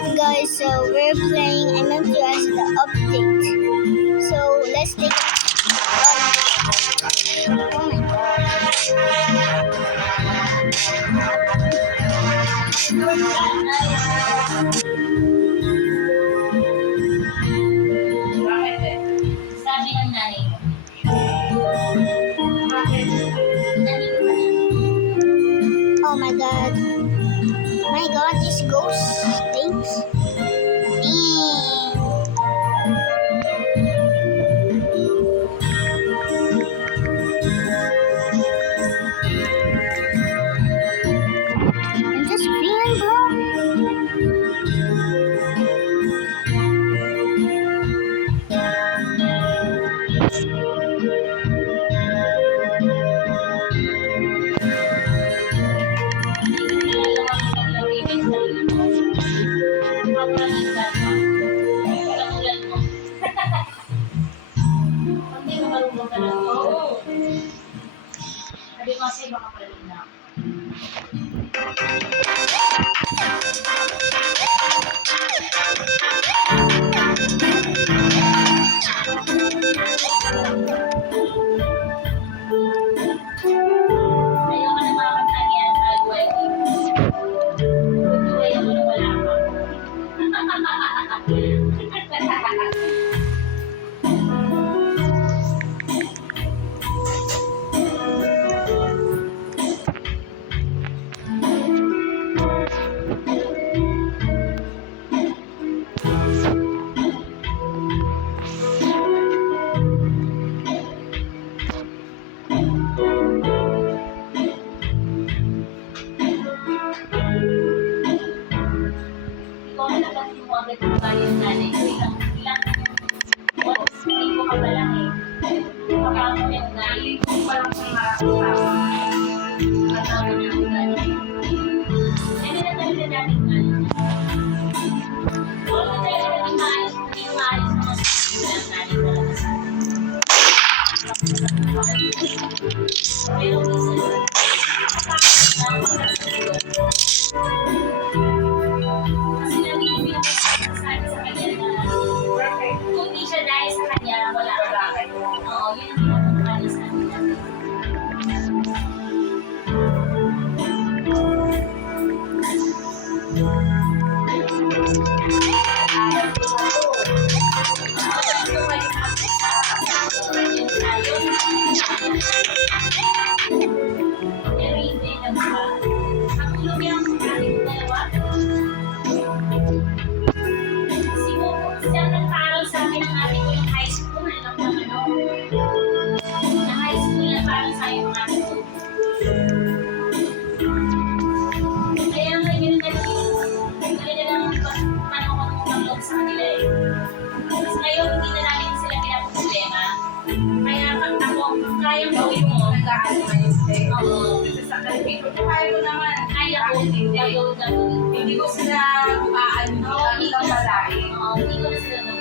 Guys, so we're playing MMQS the update. So let's take oh my Sabi ng nanay mo. oh my god. My god, this ghost things. I'm just feeling, bro. Sabi ko kasi baka palit na. Ayaw ka na makakanta niyan, Albuquerque. Ayaw mo na wala ka. Ikaw na nagkasi mo agad yung bayo ng nanay ko. Ilang ko ka pa lang eh. Baka mo yung nanay ko pa lang sa marakas. Kasama niya ang nanay. Hindi na talaga natin ano. Oo, hindi na natin maayos. Hindi maayos naman sa nanay talaga sa akin. Pero minsan, kasi nabibigyan ko sa kanya na kung di siya dahil sa kanya, wala ka. Oo, yun ang pinapagkali sa akin. Pero hindi na ba? Ang ulo yung aking dalawa. Siguro siya nagpaaral sa akin ng ating ko yung high school. Alam mo ano? Na high school na parang sa yung ate ko. Kaya nga yun na lang panahon ko ng loob sa kanila eh. Tapos ngayon hindi na namin sila pinaproblema. Kaya pag ako, kayang gawin mo. Oo. Kaya ko naman. Kaya ko, hindi ko gagawin. Hindi ko sila Oo, hindi ko na sila gagawin.